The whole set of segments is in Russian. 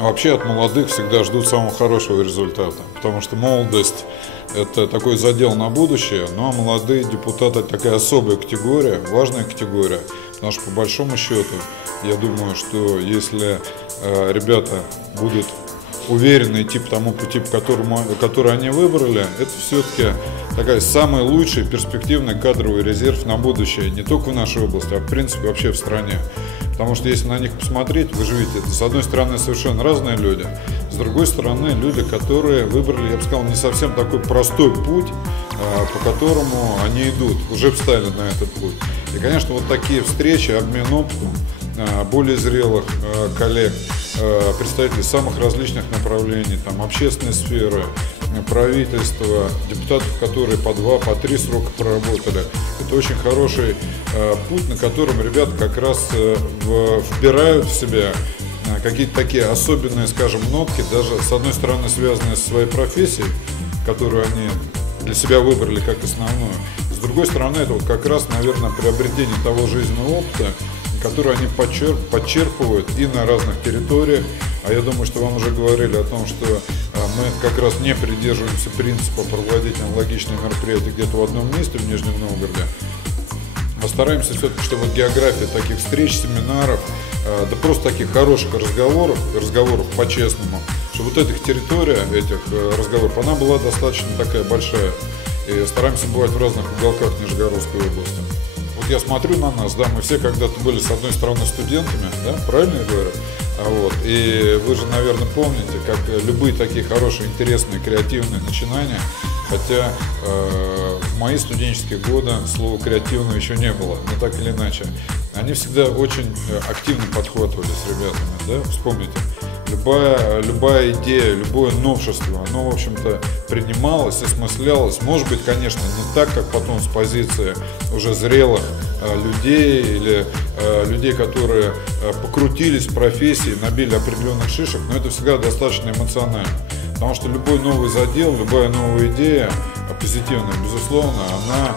Вообще от молодых всегда ждут самого хорошего результата, потому что молодость – это такой задел на будущее, ну а молодые депутаты – такая особая категория, важная категория, потому что по большому счету, я думаю, что если ребята будут уверенно идти по тому пути, который они выбрали, это все-таки такая самый лучший перспективный кадровый резерв на будущее, не только в нашей области, а в принципе вообще в стране. Потому что если на них посмотреть, вы же видите, это с одной стороны совершенно разные люди, с другой стороны люди, которые выбрали, я бы сказал, не совсем такой простой путь, по которому они идут, уже встали на этот путь. И, конечно, вот такие встречи, обмен опытом более зрелых коллег, представителей самых различных направлений, там, общественной сферы, правительства, депутатов, которые по 2, по 3 срока проработали. Это очень хороший путь, на котором ребята как раз вбирают в себя какие-то такие особенные, скажем, нотки, даже с одной стороны связанные со своей профессией, которую они для себя выбрали как основную, с другой стороны это вот как раз, наверное, приобретение того жизненного опыта, который они подчерпывают и на разных территориях. А я думаю, что вам уже говорили о том, что мы как раз не придерживаемся принципа проводить аналогичные мероприятия где-то в одном месте в Нижнем Новгороде, а стараемся все-таки, чтобы география таких встреч, семинаров, да просто таких хороших разговоров по-честному, чтобы вот эта территория этих разговоров, она была достаточно такая большая. И стараемся бывать в разных уголках Нижегородской области. Вот я смотрю на нас, да, мы все когда-то были с одной стороны студентами, да, правильно я говорю? Вот. И вы же, наверное, помните, как любые такие хорошие, интересные, креативные начинания, хотя в мои студенческие годы слова креативного еще не было, но так или иначе, они всегда очень активно подхватывали с ребятами, да, вспомните. Любая идея, любое новшество, оно, в общем-то, принималось, осмыслялось. Может быть, конечно, не так, как потом с позиции уже зрелых людей или людей, которые покрутились в профессии, набили определенных шишек, но это всегда достаточно эмоционально. Потому что любой новый задел, любая новая идея, позитивная, безусловно, она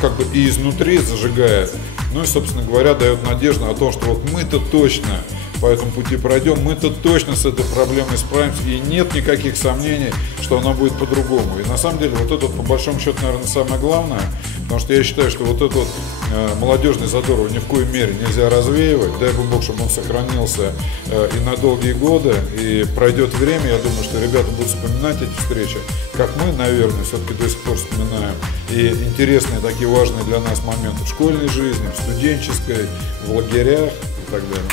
как бы и изнутри зажигает, ну и, собственно говоря, дает надежду о том, что вот мы-то точно по этому пути пройдем, мы-то точно с этой проблемой справимся, и нет никаких сомнений, что она будет по-другому. И на самом деле вот это по большому счету, наверное, самое главное, потому что я считаю, что вот этот вот молодежный задор ни в коей мере нельзя развеивать, дай бы Бог, чтобы он сохранился и на долгие годы, и пройдет время, я думаю, что ребята будут вспоминать эти встречи, как мы, наверное, все-таки до сих пор вспоминаем, и интересные, такие важные для нас моменты в школьной жизни, в студенческой, в лагерях и так далее.